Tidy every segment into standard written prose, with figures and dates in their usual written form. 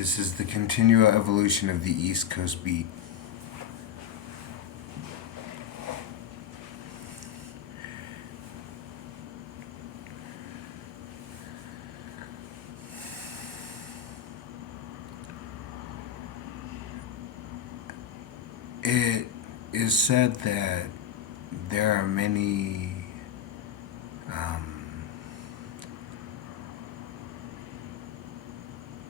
This is the continual evolution of the East Coast beat. It is said that there are many um,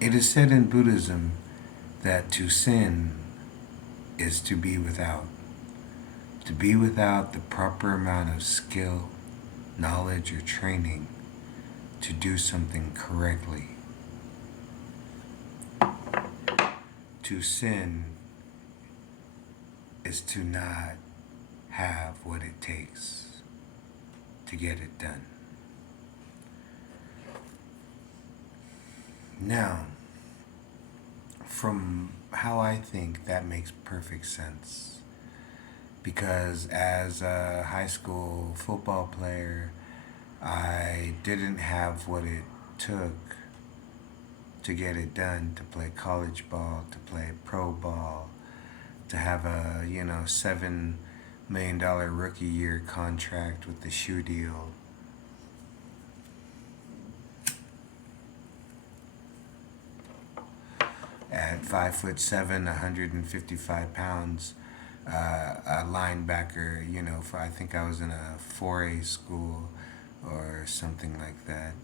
it is said in Buddhism that to sin is to be without. To be without the proper amount of skill, knowledge, or training to do something correctly. To sin is to not have what it takes to get it done. Now, from how I think, that makes perfect sense. Because as a high school football player, I didn't have what it took to get it done, to play college ball, to play pro ball, to have a, $7 million rookie year contract with the shoe deal. At 5'7", 155 pounds, a linebacker, for I think I was in a 4A school or something like that.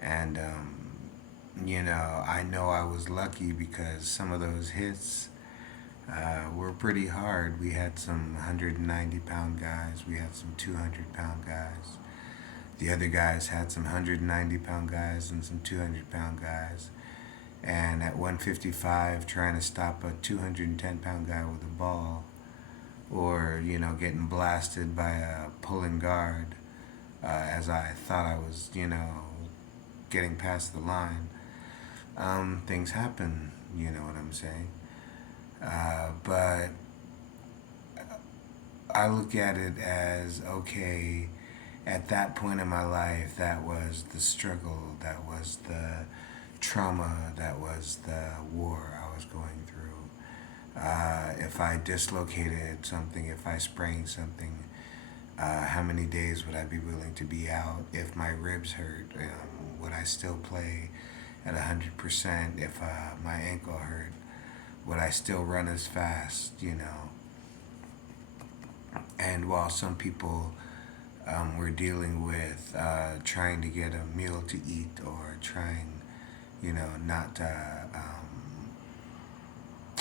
And, I know I was lucky because some of those hits were pretty hard. We had some 190-pound guys, we had some 200-pound guys. The other guys had some 190-pound guys and some 200-pound guys. And at 155, trying to stop a 210-pound guy with a ball, or getting blasted by a pulling guard, as I thought I was getting past the line. Things happen, you know what I'm saying. But I look at it as, okay, at that point in my life, that was the struggle, that was the trauma, that was the war I was going through. If I dislocated something, if I sprained something, how many days would I be willing to be out? If my ribs hurt, would I still play at 100%? If my ankle hurt, would I still run as fast? And while some people were dealing with trying to get a meal to eat, or trying, not to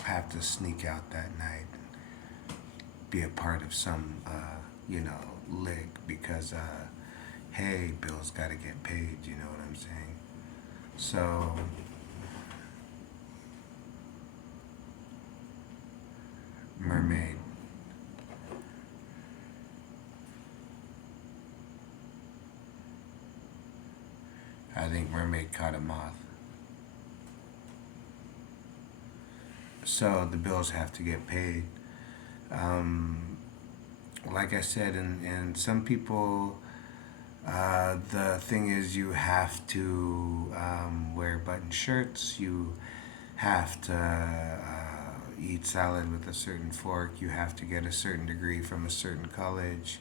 have to sneak out that night and be a part of some, lick because, hey, bills got to get paid, you know what I'm saying? So, mermaid. I think mermaid caught a moth. So the bills have to get paid. Like I said, and some people, the thing is, you have to wear button shirts. You have to eat salad with a certain fork. You have to get a certain degree from a certain college.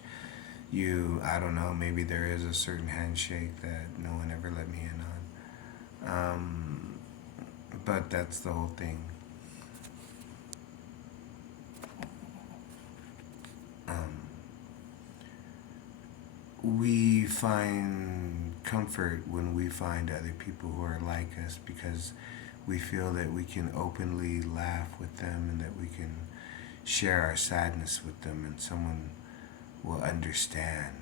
I don't know, maybe there is a certain handshake that no one ever let me in on. But that's the whole thing. Um, we find comfort when we find other people who are like us, because we feel that we can openly laugh with them and that we can share our sadness with them, and someone will understand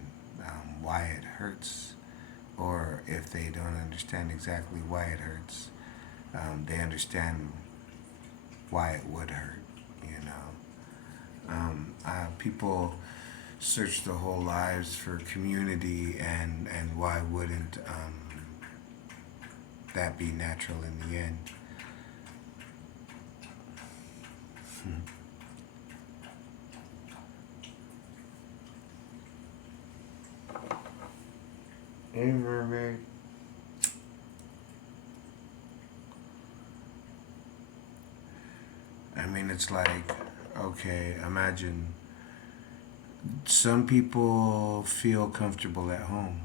why it hurts, or if they don't understand exactly why it hurts, they understand why it would hurt. People search their whole lives for community, and why wouldn't that be natural in the end? Hey, mermaid. mean, it's like, okay, imagine some people feel comfortable at home.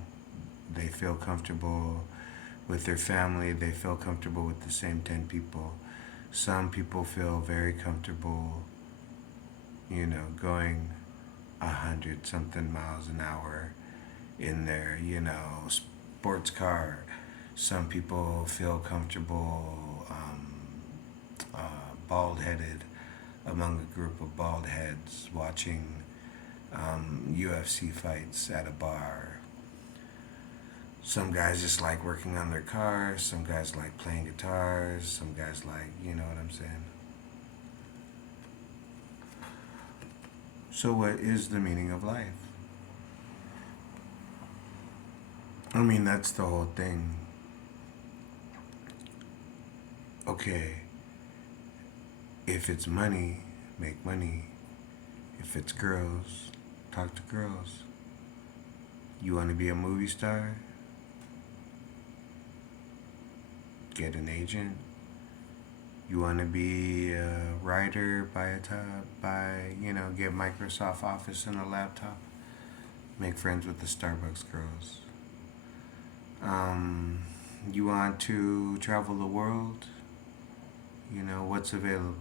They feel comfortable with their family. They feel comfortable with the same 10 people. Some people feel very comfortable, going 100 something miles an hour in their, sports car. Some people feel comfortable bald headed among a group of bald heads watching UFC fights at a bar. Some guys just like working on their cars. Some guys like playing guitars. Some guys like, you know what I'm saying? So, what is the meaning of life? I mean, that's the whole thing. Okay, if it's money, make money. If it's girls, talk to girls. You want to be a movie star? Get an agent. You want to be a writer, get Microsoft Office and a laptop. Make friends with the Starbucks girls. You want to travel the world? What's available?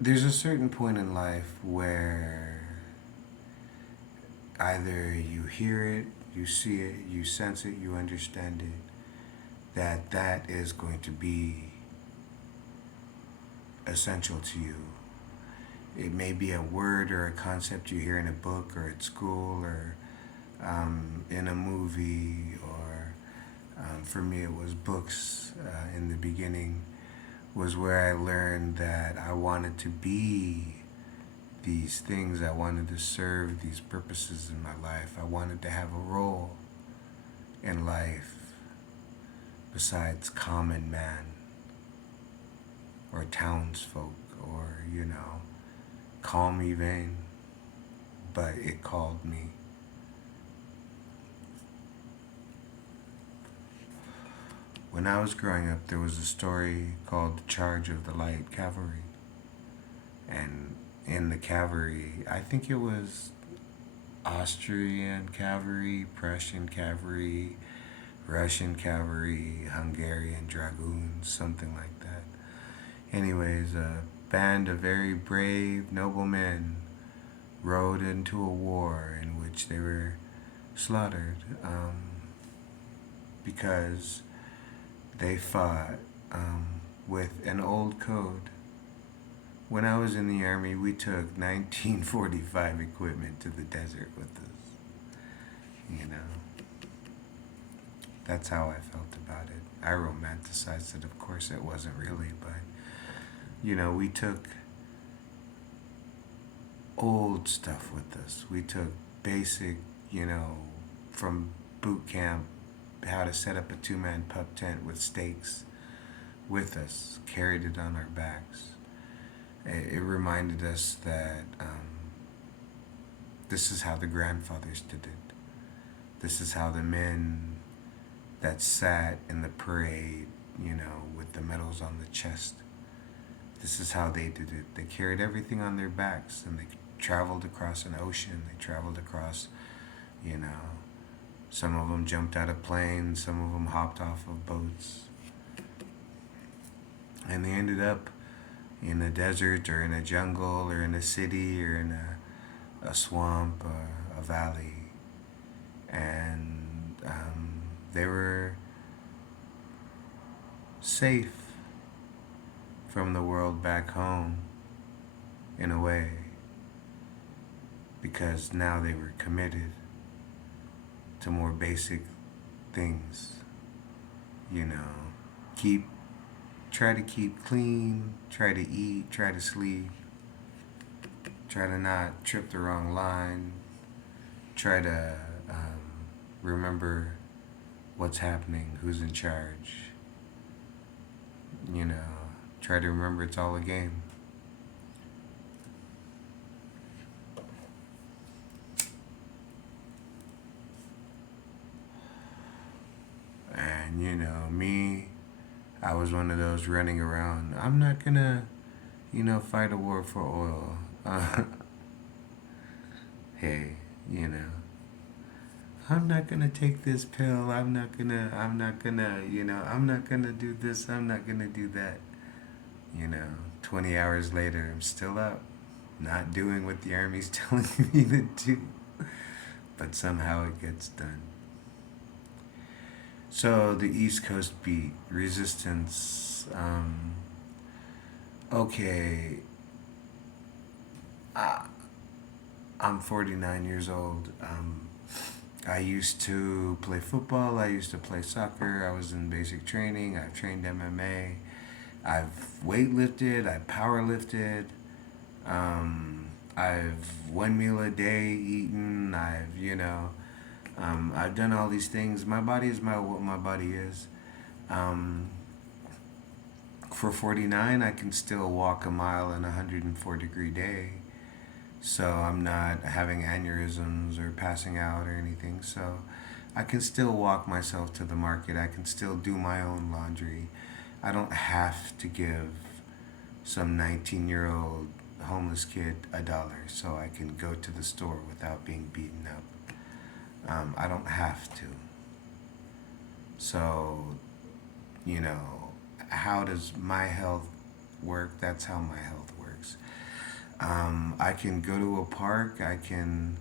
There's a certain point in life where either you hear it, you see it, you sense it, you understand it, that is going to be essential to you. It may be a word or a concept you hear in a book or at school or in a movie, or for me it was books in the beginning, was where I learned that I wanted to be these things. I wanted to serve these purposes in my life. I wanted to have a role in life besides common man or townsfolk or, call me vain, but it called me. When I was growing up, there was a story called The Charge of the Light Cavalry. And in the cavalry, I think it was Austrian cavalry, Prussian cavalry, Russian cavalry, Hungarian dragoons, something like that. Anyways, a band of very brave noblemen rode into a war in which they were slaughtered because they fought with an old code. When I was in the Army, we took 1945 equipment to the desert with us. That's how I felt about it. I romanticized it, of course it wasn't really, but, we took old stuff with us. We took basic, from boot camp, how to set up a 2-man pup tent with stakes with us, carried it on our backs. It reminded us that this is how the grandfathers did it. This is how the men that sat in the parade, with the medals on the chest, this is how they did it. They carried everything on their backs and they traveled across an ocean. They traveled across, some of them jumped out of planes, some of them hopped off of boats. And they ended up in a desert or in a jungle or in a city or in a swamp, a valley. And they were safe from the world back home in a way, because now they were committed to more basic things. Keep try to keep clean, try to eat, try to sleep, try to not trip the wrong line, try to remember what's happening, who's in charge, try to remember it's all a game. Me, I was one of those running around. I'm not gonna, fight a war for oil. Hey, you know, I'm not gonna take this pill. I'm not gonna do this. I'm not gonna do that. 20 hours later, I'm still up, not doing what the army's telling me to do. But somehow it gets done. So the East Coast beat, resistance. Okay, I, I'm 49 years old. I used to play football. I used to play soccer. I was in basic training. I've trained MMA. I've weightlifted. I've powerlifted. I've one meal a day eaten. I've done all these things. My body is what my body is. Um, for 49, I can still walk a mile in a 104-degree day. So I'm not having aneurysms or passing out or anything. So I can still walk myself to the market. I can still do my own laundry. I don't have to give some 19-year-old homeless kid $1 so I can go to the store without being beaten up. I don't have to. So, you know, how does my health work? That's how my health works. I can go to a park. I can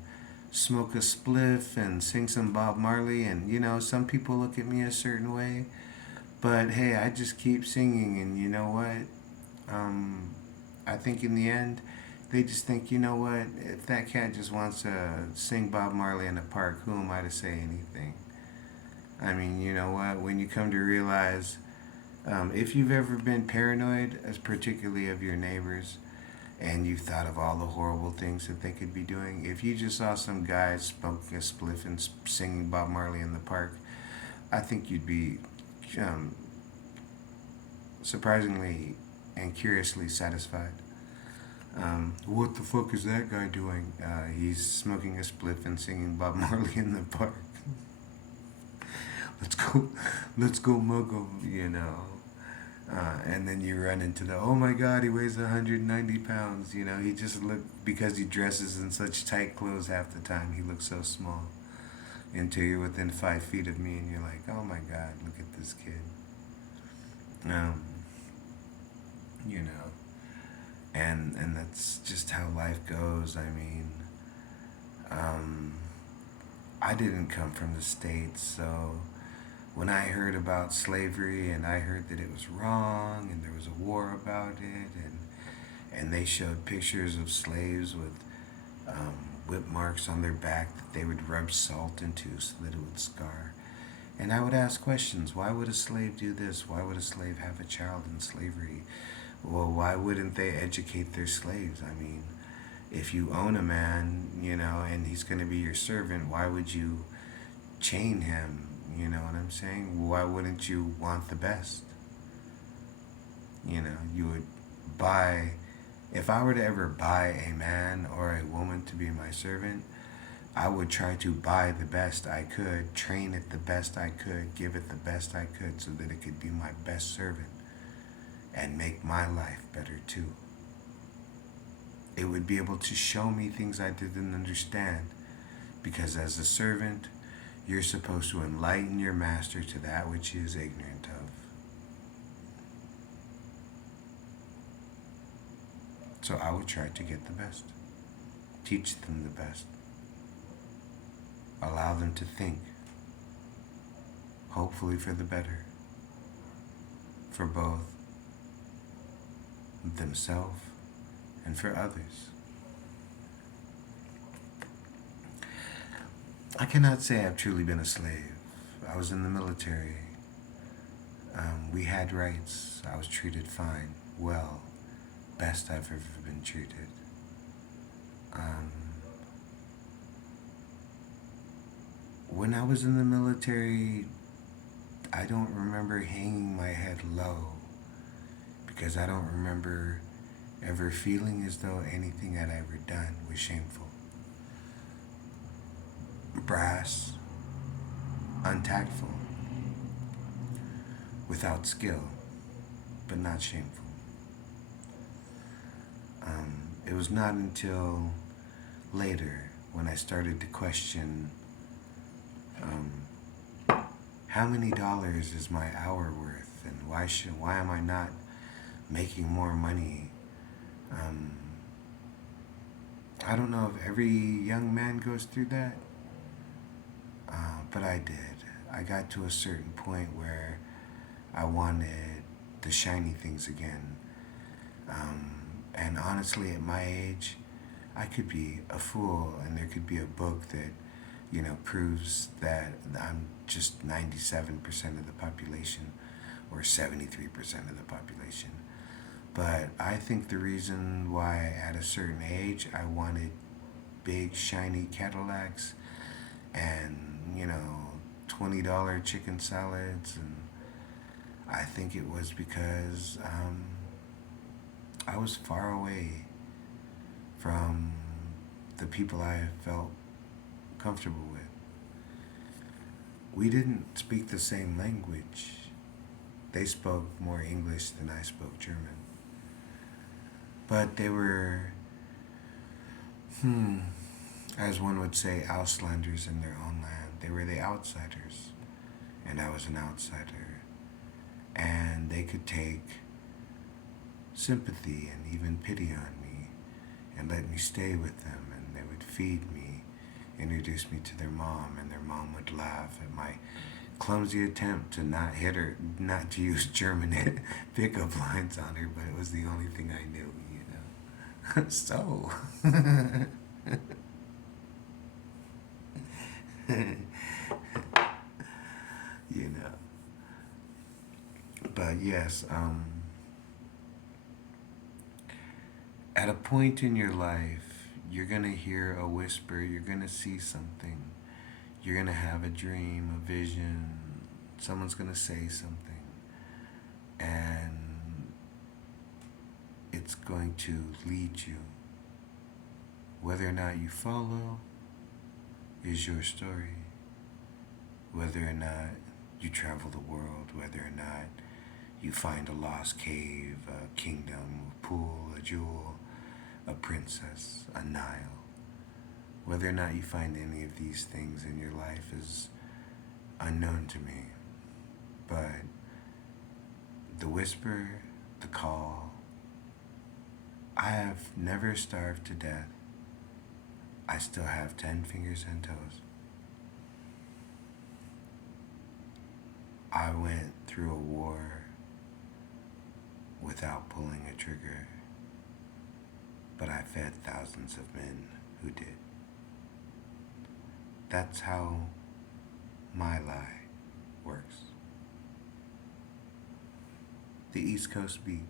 smoke a spliff and sing some Bob Marley. And, some people look at me a certain way. But hey, I just keep singing. And you know what? I think in the end, they just think, you know what? If that cat just wants to sing Bob Marley in the park, who am I to say anything? I mean, you know what? When you come to realize, if you've ever been paranoid, as particularly of your neighbors, and you've thought of all the horrible things that they could be doing, if you just saw some guy smoking a spliff and singing Bob Marley in the park, I think you'd be um, surprisingly and curiously satisfied. What the fuck is that guy doing? He's smoking a spliff and singing Bob Marley in the park. let's go, let's go mug him. And then you run into oh my god, he weighs 190 pounds. He just because he dresses in such tight clothes half the time, he looks so small. Until you're within 5 feet of me and you're like, oh my god, look at this kid. Um, you know, and that's just how life goes. I mean, um, I didn't come from the States, so when I heard about slavery and I heard that it was wrong and there was a war about it and they showed pictures of slaves with whip marks on their back that they would rub salt into so that it would scar. And I would ask questions. Why would a slave do this? Why would a slave have a child in slavery? Well, why wouldn't they educate their slaves? I mean, if you own a man, and he's going to be your servant, why would you chain him? You know what I'm saying? Why wouldn't you want the best? You would buy, if I were to ever buy a man or a woman to be my servant, I would try to buy the best I could, train it the best I could, give it the best I could so that it could be my best servant and make my life better too. It would be able to show me things I didn't understand because as a servant, you're supposed to enlighten your master to that which he is ignorant of. So I would try to get the best, teach them the best, allow them to think, hopefully for the better, for both themselves and for others. I cannot say I've truly been a slave. I was in the military. We had rights. I was treated fine, well, best I've ever been treated. Um, when I was in the military, I don't remember hanging my head low because I don't remember ever feeling as though anything I'd ever done was shameful. Brass, untactful. without skill, but not shameful. It was not until later when I started to question um, how many dollars is my hour worth, and why am I not making more money? Um, I don't know if every young man goes through that, but I did. I got to a certain point where I wanted the shiny things again. Um, and honestly, at my age, I could be a fool, and there could be a book that, proves that I'm just 97% of the population or 73% of the population. But I think the reason why at a certain age I wanted big, shiny Cadillacs and, $20 chicken salads, and I think it was because I was far away from the people I felt comfortable with. We didn't speak the same language. They spoke more English than I spoke German. But they were, as one would say, Auslanders in their own land. They were the outsiders, and I was an outsider. And they could take sympathy and even pity on me and let me stay with them, and they would feed me, introduce me to their mom, and their mom would laugh at my clumsy attempt to not hit her, not to use German pickup lines on her, but it was the only thing I knew, so, you know. But yes, at a point in your life, you're going to hear a whisper, you're going to see something, you're going to have a dream, a vision, someone's going to say something, and it's going to lead you. Whether or not you follow is your story. Whether or not you travel the world, whether or not you find a lost cave, a kingdom, a pool, a jewel, a princess, a Nile. Whether or not you find any of these things in your life is unknown to me. But the whisper, the call, I have never starved to death. I still have 10 fingers and toes. I went through a war without pulling a trigger, but I fed thousands of men who did. That's how my lie works. The East Coast beat.